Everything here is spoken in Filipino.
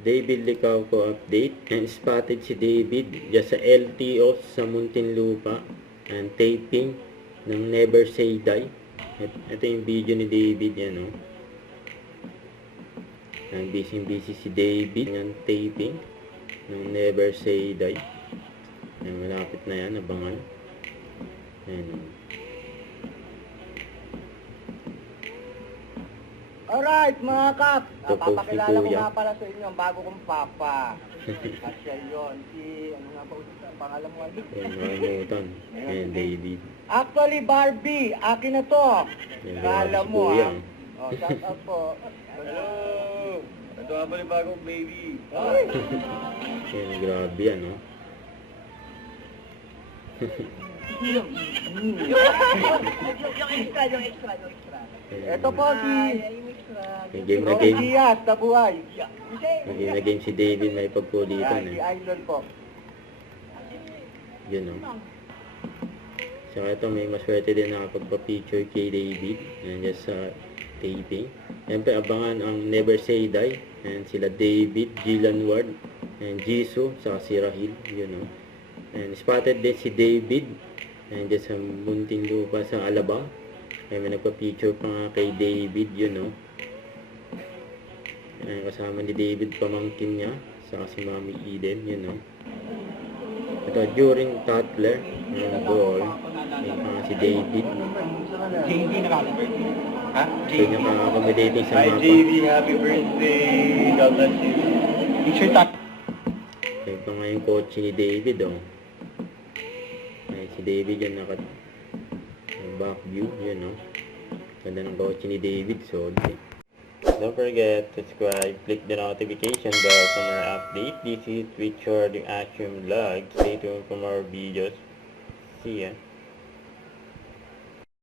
David Licauco update. And spotted si David just sa LTO sa Muntinlupa. And taping ng Never Say Die. Ito yung video ni David yan, oh. And busy si David ng taping ng Never Say Die. Ayan, malapit na yan, abangan. Ayan, oh. Alright mga kap, Ito po si papakilala ko Kuya. nga pala sa inyo ang bago kong papa. At siya yun, si, ano nga ba ang pangalan mo? Ayan, makalimutan. Ayan, David. Actually Barbie, akin na to. Ayan, Kala si mo Kuya. Oh, shout out po. Hello! Ito nga pala yung bagong baby. Ay, Ayan, grabe yan, oh. yung extra. Ayan, Ito po si may game na Roy game. Diaz, Tabuhay. May game na game si David na ipagkulitan, Yan, si eh. Idol po. Yun, oh. So, ito, may maswerte din nakapagpa-feature kay David. Ayan, just sa taping. Siyempre, abangan ang Never Say Die. And sila David, Gillan Ward, and Jisoo, saka si Rahil. Yun, oh. And spotted din si David. And just sa Muntinlupa sa Alabang. Ayan, may nagpa-feature pa nga kay David, yun, oh. Ayan, kasama ni David, pamangkin niya. Saka si Mami Eden, yun, oh. Ito, during toddler, yung ball, yung si David. JV nakaka-birthday. Ha? So, niya accommodating sa Hi mapa. JV, happy birthday! God bless you. Picture tag. Kaya pa nga yung kotse ni David, oh. Ay, si David yung back view, yun, oh. Ganda ng kotse ni David, so, don't forget to subscribe, click the notification bell for more update. This is Twitch or the Action Vlog. Stay tuned for more videos. See ya.